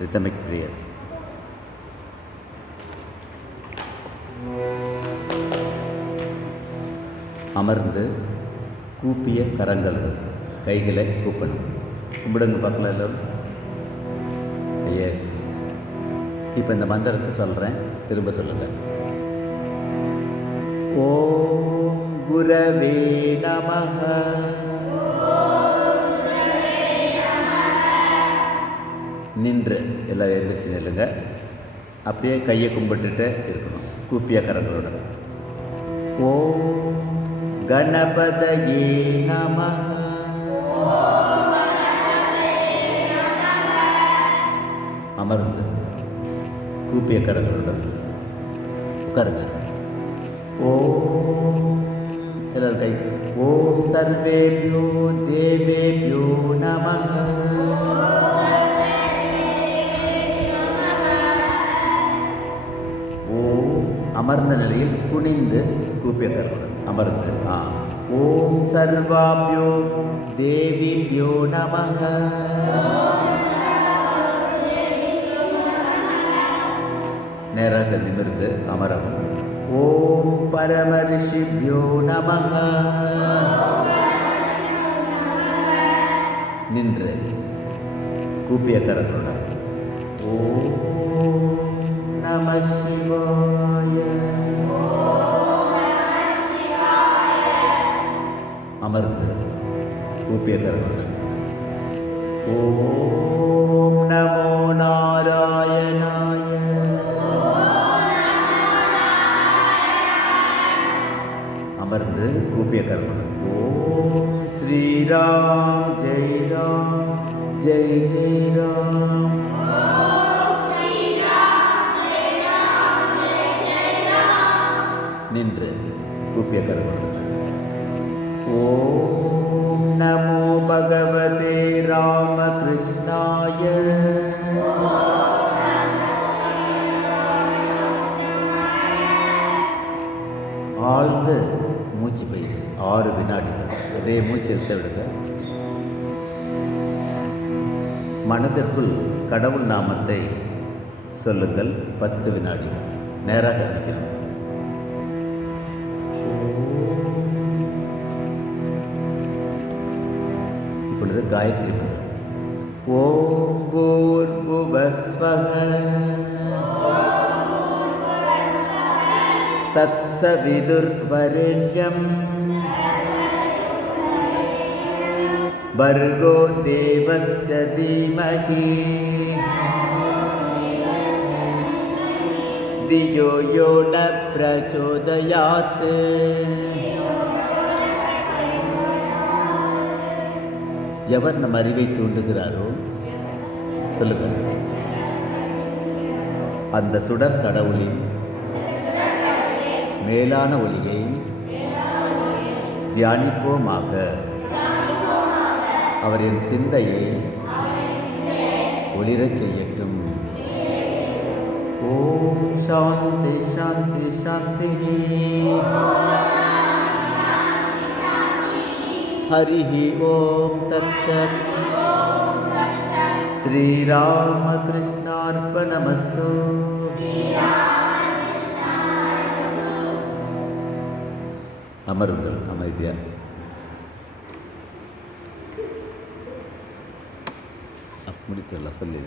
Rhythmic prayer. அமர்ந்து கூப்பிய கரங்களுடன் கைகளை கூப்பணும். கும்பிடுங்க பார்க்கலாம் எல்லோரும். எஸ். இப்போ இந்த மந்திரத்தை சொல்கிறேன், திரும்ப சொல்லுங்கள். ஓம் குரவே நமஹ. நின்று எல்லாம் எழுந்திரிச்சு நில்லுங்க. அப்படியே கையை கும்பிட்டுட்டு இருக்கணும், கூப்பிய கரங்களுடன். ஓம் கணபதயே நமஹ. அமர்ந்து கூப்பிய கரங்களுடன் உட்காருங்க. ஓம் எல்லாரும் கை. ஓம் சர்வேபியோ தேவேபியோ நமஹ. ஓம் அமர்ந்த நிலையில் குனிந்து கூப்பிய கரங்களுடன் அமர்ந்து. ஓம் சர்வாபியோ தேவிபியோ நமஹ. நேராக நிமிர்ந்து அமரவும். ஓம் பரமரிஷிபியோ நமஹ. நின்று கூப்பிய கரங்களுடன். ஓம் நம சிவாய. அமர்ந்து கூப்பிய கரங்களுடன். ஓம் நமோ நாராயணாய. அமர்ந்து கூப்பிய கரங்களுடன். ஓம் ஸ்ரீராம் ஜெய் ராம் ஜெய் ஜெய் ராம். நின்று கூப்பிய கரங்களுடன். ஓம் நமோ பகவதே ராமகிருஷ்ணாய. ஆழ்ந்து மூச்சு பயிற்சி 6 வினாடிகள். அப்படியே மூச்சு எடுத்து விடுங்க. மனதிற்குள் கடவுள் நாமத்தை சொல்லுங்கள். 10 வினாடிகள். நேராக நிற்கணும். இப்பொழுது காயத்ரி மந்திரம். ஓம் பூர்புவஸ்வஹ தத்சவிதுர்வரெண்யம் பர்கோ தேவஸ்ய தீமஹி தியோ யோ ந பிரச்சோதயாத். எவர் நம் அறிவை தூண்டுகிறாரோ சொல்லுங்க. அந்த சுடர் கடவுளின் மேலான ஒளியை தியானிப்போமாக. அவரின் சிந்தையை ஒளிரச் செய்யட்டும். ஓம் சாந்தி சாந்தி சாந்தி. ஹரிஹி ஓம் தத்சத். ஸ்ரீராமகிருஷ்ணார்ப்பணமஸ்து. அமருங்கள் அமைதியா. முடித்து எல்லாம் சொல்லி